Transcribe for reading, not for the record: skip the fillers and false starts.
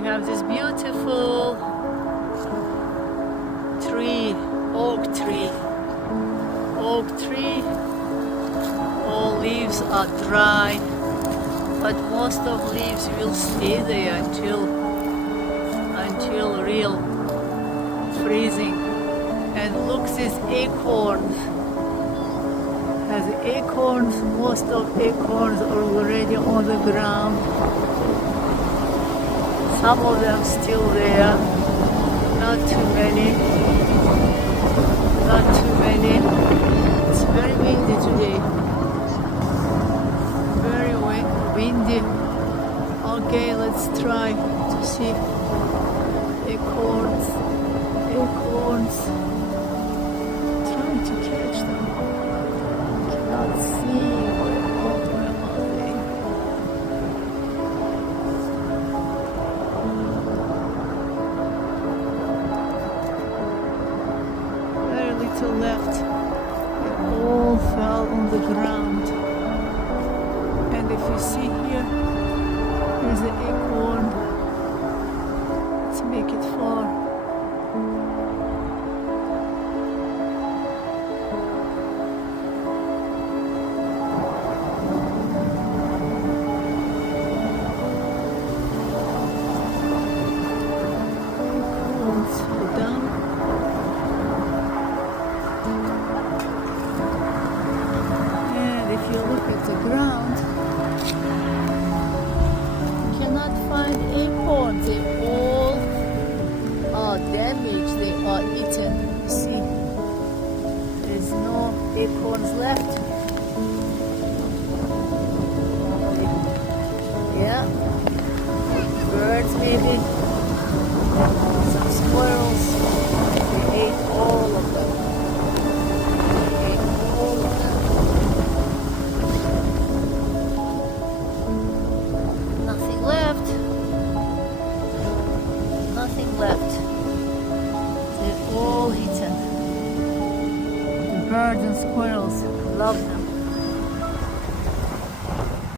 We have this beautiful tree, oak tree. Oak tree, all leaves are dry, but most of leaves will stay there until real freezing. And look, these acorns. As acorns, most of acorns are already on the ground. Some of them still there, not too many. Not too many. It's very windy today. Very windy. Okay, let's try to see acorns. Acorns. Trying to catch them. Cannot see where are they. Very little left. They all fell on the ground. And if you see here, here's the acorn. Let's make it fall. Down. And if you look at the ground, you cannot find acorns. They all are damaged. They are eaten. You see, there's no acorns left. Yeah, birds maybe. Some squirrels, they ate all of them. They ate all of them. Nothing left. Nothing left. They're all eaten. The birds and squirrels love them.